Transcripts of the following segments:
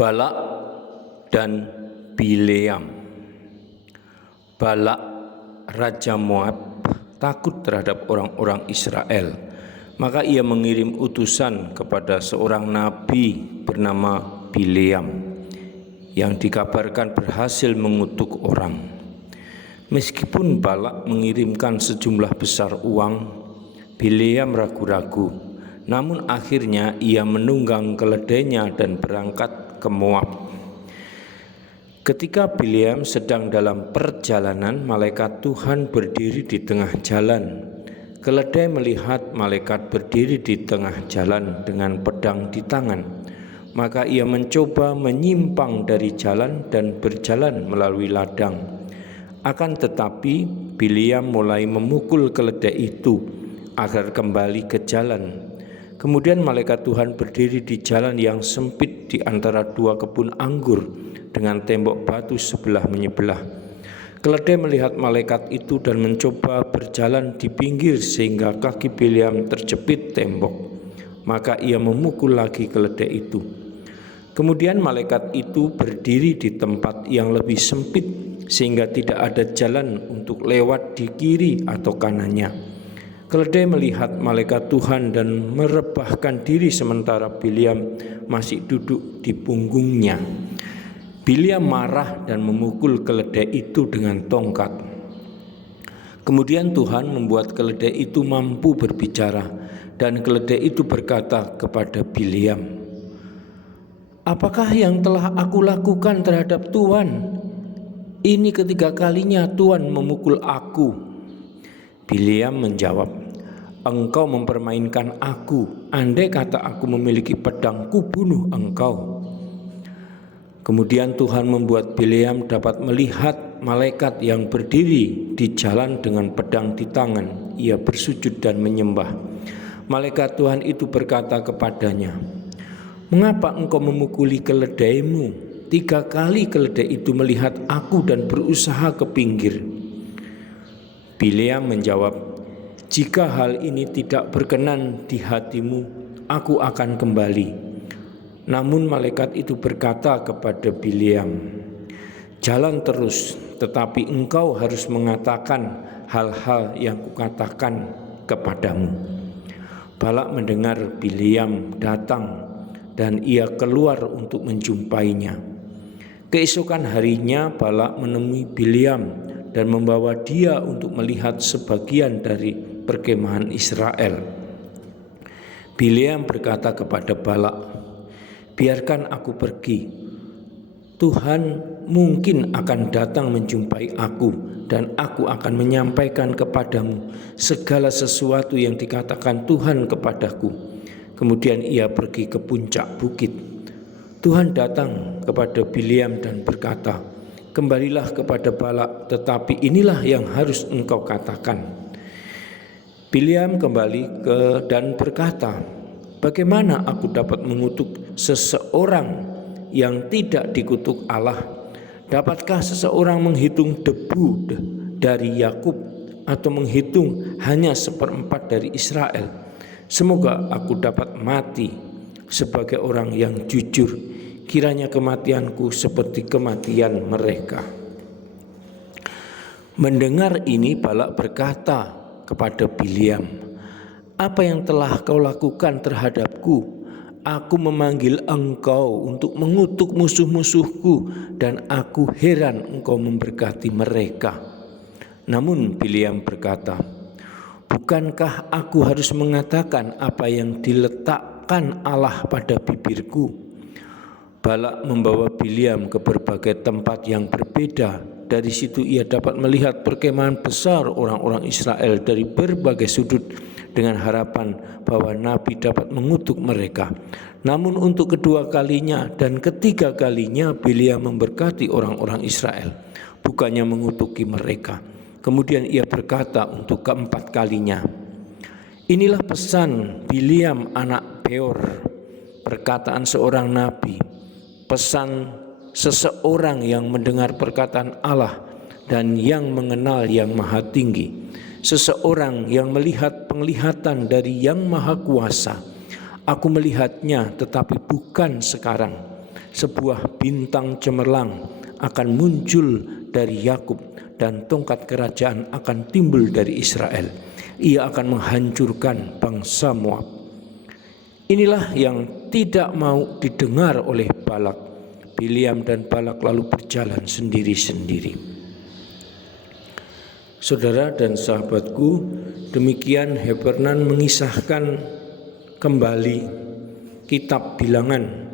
Balak dan Bileam. Balak, raja Moab, takut terhadap orang-orang Israel. Maka ia mengirim utusan kepada seorang nabi bernama Bileam yang dikabarkan berhasil mengutuk orang. Meskipun Balak mengirimkan sejumlah besar uang, Bileam ragu-ragu. Namun akhirnya ia menunggang keledainya dan berangkat ke Moab. Ketika Bileam sedang dalam perjalanan, malaikat Tuhan berdiri di tengah jalan. Keledai melihat malaikat berdiri di tengah jalan dengan pedang di tangan. Maka ia mencoba menyimpang dari jalan dan berjalan melalui ladang. Akan tetapi Bileam mulai memukul keledai itu agar kembali ke jalan. Kemudian malaikat Tuhan berdiri di jalan yang sempit di antara dua kebun anggur dengan tembok batu sebelah menyebelah. Keledai melihat malaikat itu dan mencoba berjalan di pinggir sehingga kaki Bileam terjepit tembok. Maka ia memukul lagi keledai itu. Kemudian malaikat itu berdiri di tempat yang lebih sempit sehingga tidak ada jalan untuk lewat di kiri atau kanannya. Keledai melihat malaikat Tuhan dan merebahkan diri sementara Bileam masih duduk di punggungnya. Bileam marah dan memukul keledai itu dengan tongkat. Kemudian Tuhan membuat keledai itu mampu berbicara, dan keledai itu berkata kepada Bileam, "Apakah yang telah aku lakukan terhadap Tuhan? Ini ketiga kalinya Tuhan memukul aku." Bileam menjawab, "Engkau mempermainkan aku. Andai kata aku memiliki pedang, kubunuh engkau." Kemudian Tuhan membuat Bileam dapat melihat malaikat yang berdiri di jalan dengan pedang di tangan. Ia bersujud dan menyembah. Malaikat Tuhan itu berkata kepadanya, "Mengapa engkau memukuli keledaimu? 3 kali keledai itu melihat aku dan berusaha ke pinggir." Bileam menjawab, "Jika hal ini tidak berkenan di hatimu, aku akan kembali." Namun malaikat itu berkata kepada Bileam, "Jalan terus, tetapi engkau harus mengatakan hal-hal yang kukatakan kepadamu." Balak mendengar Bileam datang dan ia keluar untuk menjumpainya. Keesokan harinya Balak menemui Bileam dan membawa dia untuk melihat sebagian dari perkemahan Israel. Bileam berkata kepada Balak, "Biarkan aku pergi. Tuhan mungkin akan datang menjumpai aku dan aku akan menyampaikan kepadamu segala sesuatu yang dikatakan Tuhan kepadaku." Kemudian ia pergi ke puncak bukit. Tuhan datang kepada Bileam dan berkata, "Kembalilah kepada Balak, tetapi inilah yang harus engkau katakan." Bileam kembali dan berkata, "Bagaimana aku dapat mengutuk seseorang yang tidak dikutuk Allah? Dapatkah seseorang menghitung debu dari Yakub atau menghitung hanya 1/4 dari Israel? Semoga aku dapat mati sebagai orang yang jujur. Kiranya kematianku seperti kematian mereka." Mendengar ini Balak berkata kepada Bileam, "Apa yang telah kau lakukan terhadapku? Aku memanggil engkau untuk mengutuk musuh-musuhku dan aku heran engkau memberkati mereka." Namun Bileam berkata, "Bukankah aku harus mengatakan apa yang diletakkan Allah pada bibirku?" Balak membawa Bileam ke berbagai tempat yang berbeda. Dari situ ia dapat melihat perkemahan besar orang-orang Israel dari berbagai sudut dengan harapan bahwa Nabi dapat mengutuk mereka. Namun untuk kedua kalinya dan ketiga kalinya Bileam memberkati orang-orang Israel, bukannya mengutuki mereka. Kemudian ia berkata untuk keempat kalinya, "Inilah pesan Bileam anak Beor, perkataan seorang nabi, pesan seseorang yang mendengar perkataan Allah dan yang mengenal Yang Maha Tinggi, seseorang yang melihat penglihatan dari Yang Maha Kuasa. Aku melihatnya tetapi bukan sekarang. Sebuah bintang cemerlang akan muncul dari Yakub dan tongkat kerajaan akan timbul dari Israel. Ia akan menghancurkan bangsa Moab. Inilah yang tidak mau didengar oleh Balak. Bileam dan Balak lalu berjalan sendiri-sendiri. Saudara dan sahabatku, demikian Heffernan mengisahkan kembali kitab Bilangan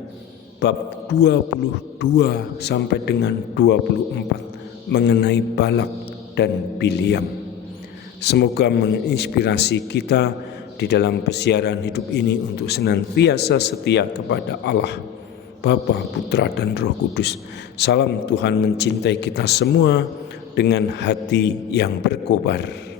bab 22 sampai dengan 24 mengenai Balak dan Bileam. Semoga menginspirasi kita di dalam pesiaran hidup ini untuk senantiasa setia kepada Allah, Bapa, Putra, dan Roh Kudus. Salam Tuhan mencintai kita semua dengan hati yang berkobar.